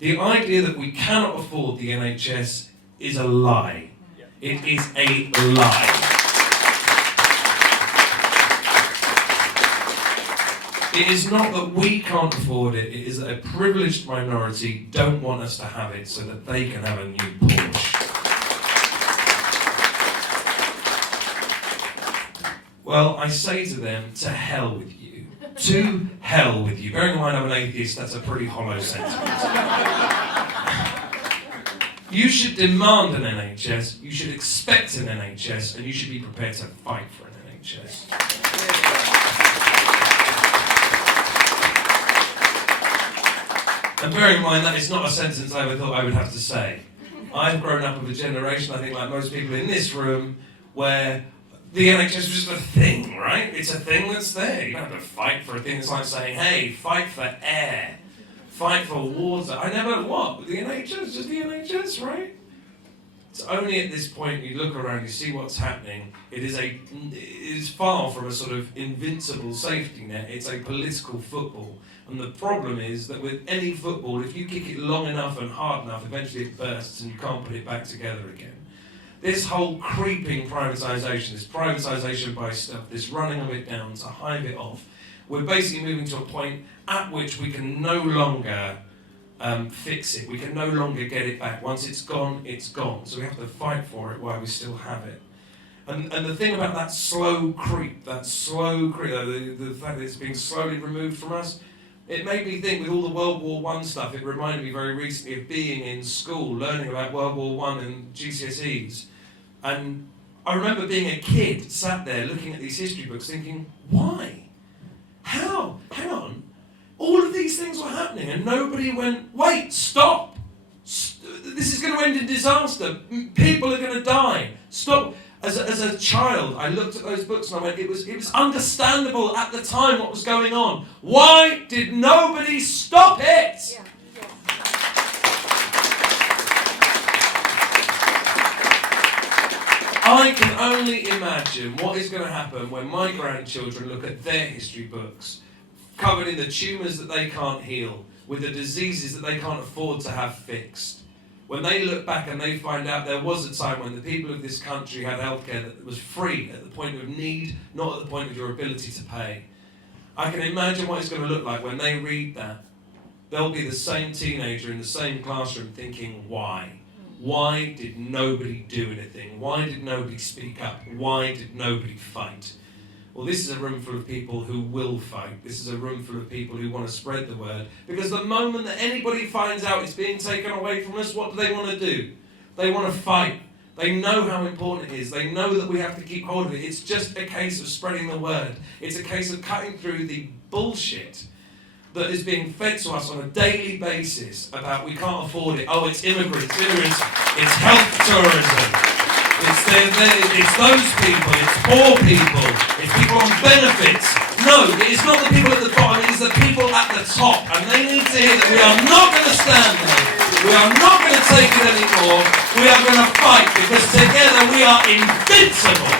The idea that we cannot afford the NHS is a lie. It is a lie. It is not that we can't afford it, it is that a privileged minority don't want us to have it so that they can have a new Porsche. Well, I say to them, to hell with you. To hell with you. Bearing in mind I'm an atheist, that's a pretty hollow sentiment. You should demand an NHS, you should expect an NHS, and you should be prepared to fight for an NHS. And bearing in mind that is not a sentence I ever thought I would have to say. I've grown up with a generation, I think like most people in this room, where the NHS was just a thing, right? It's a thing that's there. You don't have to fight for a thing. It's like saying, hey, fight for air. Fight for water. I never, what? The NHS? Just the NHS, right? It's only at this point you look around, you see what's happening. It is far from a sort of invincible safety net. It's a political football. And the problem is that with any football, if you kick it long enough and hard enough, eventually it bursts and you can't put it back together again. This whole creeping privatisation, this privatisation by stuff, this running of it down to hive it off, we're basically moving to a point at which we can no longer fix it. We can no longer get it back. Once it's gone, it's gone. So we have to fight for it while we still have it. And the thing about that slow creep, the fact that it's being slowly removed from us, it made me think with all the World War I stuff, it reminded me very recently of being in school, learning about World War I and GCSEs. And I remember being a kid, sat there looking at these history books thinking, why? How? Hang on. All of these things were happening and nobody went, wait, stop. This is going to end in disaster. People are going to die. Stop. As a child, I looked at those books and I went, it was understandable at the time what was going on. Why did nobody stop it? Yeah. I can only imagine what is going to happen when my grandchildren look at their history books, covered in the tumours that they can't heal, with the diseases that they can't afford to have fixed. When they look back and they find out there was a time when the people of this country had healthcare that was free at the point of need, not at the point of your ability to pay. I can imagine what it's going to look like when they read that. They'll be the same teenager in the same classroom thinking, why? Why did nobody do anything? Why did nobody speak up? Why did nobody fight? Well, this is a room full of people who will fight. This is a room full of people who want to spread the word. Because the moment that anybody finds out it's being taken away from us, what do they want to do? They want to fight. They know how important it is. They know that we have to keep hold of it. It's just a case of spreading the word. It's a case of cutting through the bullshit that is being fed to us on a daily basis about we can't afford it. Oh, it's immigrants, it's health tourism. It's those people, it's poor people, it's people on benefits. No, it's not the people at the bottom, it's the people at the top. And they need to hear that we are not going to stand there. We are not going to take it anymore. We are going to fight because together we are invincible.